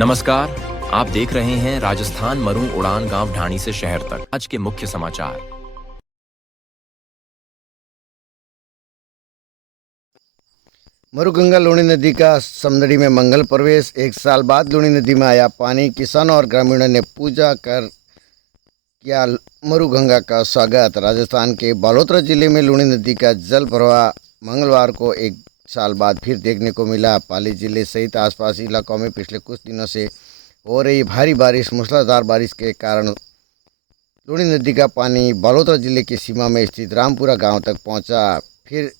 नमस्कार। आप देख रहे हैं राजस्थान मरू उड़ान गांव ढाणी से शहर तक। आज के मुख्य समाचार। मरुगंगा लूणी नदी का समदड़ी में मंगल प्रवेश। 1 साल बाद लूणी नदी में आया पानी। किसानों और ग्रामीणों ने पूजा कर किया मरुगंगा का स्वागत। राजस्थान के बालोतरा जिले में लूणी नदी का जल प्रवाह मंगलवार को 1 साल बाद फिर देखने को मिला। पाली जिले सहित आसपास इलाकों में पिछले कुछ दिनों से हो रही भारी बारिश, मूसलाधार बारिश के कारण लूणी नदी का पानी बालोतरा जिले की सीमा में स्थित रामपुरा गांव तक पहुंचा। फिर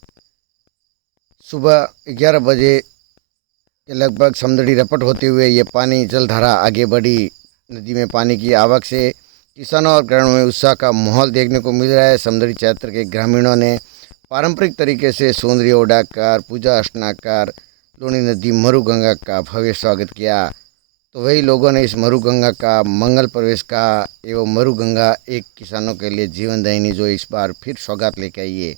सुबह 11 बजे के लगभग समदड़ी रपट होते हुए ये पानी जलधारा आगे बढ़ी। नदी में पानी की आवक से किसानों और ग्रामीणों में उत्साह का माहौल देखने को मिल रहा है। समदड़ी क्षेत्र के ग्रामीणों ने पारंपरिक तरीके से सोंदरी उड़ाकर पूजा अर्चना कर लूणी नदी मरुगंगा का भव्य स्वागत किया। तो वही लोगों ने इस मरुगंगा का मंगल प्रवेश का एवं मरुगंगा एक किसानों के लिए जीवनदायिनी जो इस बार फिर सौगात लेकर आई है।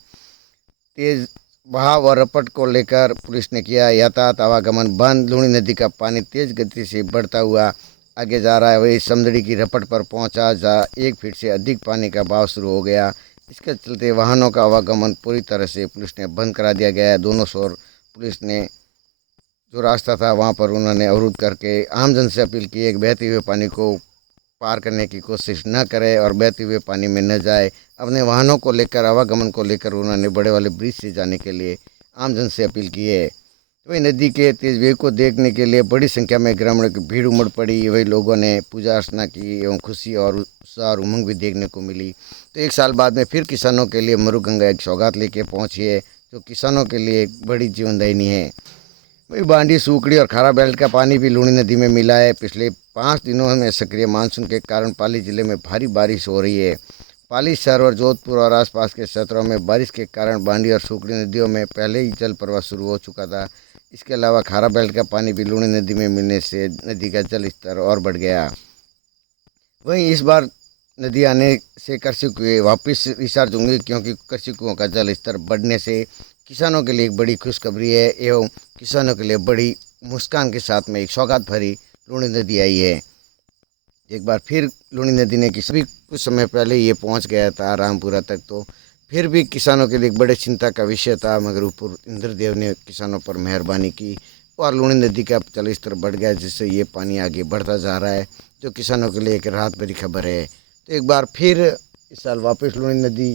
तेज बहाव और रपट को लेकर पुलिस ने किया यातायात आवागमन बंद। लूणी नदी का पानी तेज गति से बढ़ता हुआ आगे जा रहा है। वही समदड़ी की रपट पर पहुंचा जहाँ 1 फीट से अधिक पानी का बहाव शुरू हो गया। इसके चलते वाहनों का आवागमन पूरी तरह से पुलिस ने बंद करा दिया गया है। दोनों ओर पुलिस ने जो रास्ता था वहां पर उन्होंने अवरुद्ध करके आमजन से अपील की एक बहते हुए पानी को पार करने की कोशिश न करे और बहते हुए पानी में न जाए। अपने वाहनों को लेकर आवागमन को लेकर उन्होंने बड़े वाले ब्रिज से जाने के लिए आमजन से अपील की है। वही नदी के तेज वेग को देखने के लिए बड़ी संख्या में ग्रामीणों की भीड़ उमड़ पड़ी। वही लोगों ने पूजा अर्चना की एवं खुशी और उत्साह और उमंग भी देखने को मिली। तो 1 साल बाद में फिर किसानों के लिए मरुगंगा एक सौगात लेके पहुंची है जो किसानों के लिए एक बड़ी जीवनदायिनी है। वही बांडी, सूखड़ी और खारा बेल्ट का पानी भी लूणी नदी में मिला है। पिछले 5 दिनों में सक्रिय मानसून के कारण पाली जिले में भारी बारिश हो रही है। पाली शहर और जोधपुर और आसपास के क्षेत्रों में बारिश के कारण बांडी और सूखड़ी नदियों में पहले ही जल प्रवाह शुरू हो चुका था। इसके अलावा खारा बेल्ट का पानी भी लूणी नदी में मिलने से नदी का जल स्तर और बढ़ गया। वहीं इस बार नदी आने से कृषि कुएं वापस रिचार्ज होंगे क्योंकि कृषि कुओं का जल स्तर बढ़ने से किसानों के लिए एक बड़ी खुशखबरी है एवं किसानों के लिए बड़ी मुस्कान के साथ में एक सौगात भरी लूणी नदी आई है। एक बार फिर लूणी नदी ने किसी कुछ समय पहले ये पहुंच गया था रामपुरा तक, तो फिर भी किसानों के लिए एक बड़े चिंता का विषय था, मगर ऊपर इंद्रदेव ने किसानों पर मेहरबानी की और लूणी नदी का जल स्तर बढ़ गया जिससे ये पानी आगे बढ़ता जा रहा है जो किसानों के लिए एक राहत भरी खबर है। तो एक बार फिर इस साल वापस लूणी नदी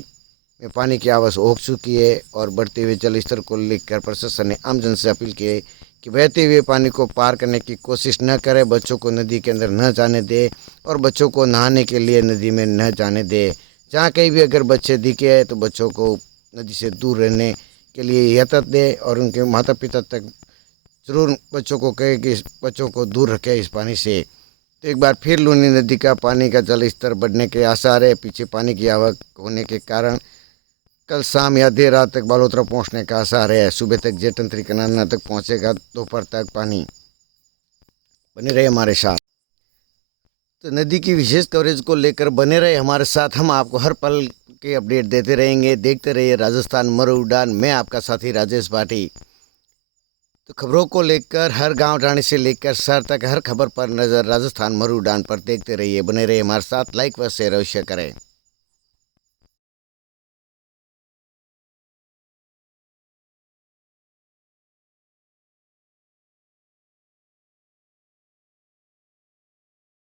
में पानी की आवक हो चुकी है और बढ़ते हुए जल स्तर को लेकर प्रशासन ने आमजन से अपील की है कि बहते हुए पानी को पार करने की कोशिश न करे, बच्चों को नदी के अंदर न जाने दे और बच्चों को नहाने के लिए नदी में न जाने दे। जहाँ कहीं भी अगर बच्चे दिखे तो बच्चों को नदी से दूर रहने के लिए हिदायत दे और उनके माता पिता तक ज़रूर बच्चों को कहे कि बच्चों को दूर रखें इस पानी से। तो एक बार फिर लूणी नदी का पानी का जल स्तर बढ़ने के आसार है। पीछे पानी की आवक होने के कारण कल शाम या देर रात तक बालोतरा पहुंचने का आसार है। सुबह तक जेठन त्रिकनाना तक पहुंचेगा, दोपहर तक पानी। बने रहे हमारे साथ। तो नदी की विशेष कवरेज को लेकर बने रहे हमारे साथ। हम आपको हर पल के अपडेट देते रहेंगे। देखते रहिए राजस्थान मरु उड़ान। मैं आपका साथी राजेश भाटी। तो खबरों को लेकर हर गांव ढाणी से लेकर शहर तक हर खबर पर नज़र राजस्थान मरु उड़ान पर देखते रहिए। बने रहिए हमारे साथ। लाइक व शेयर अवश्य करें।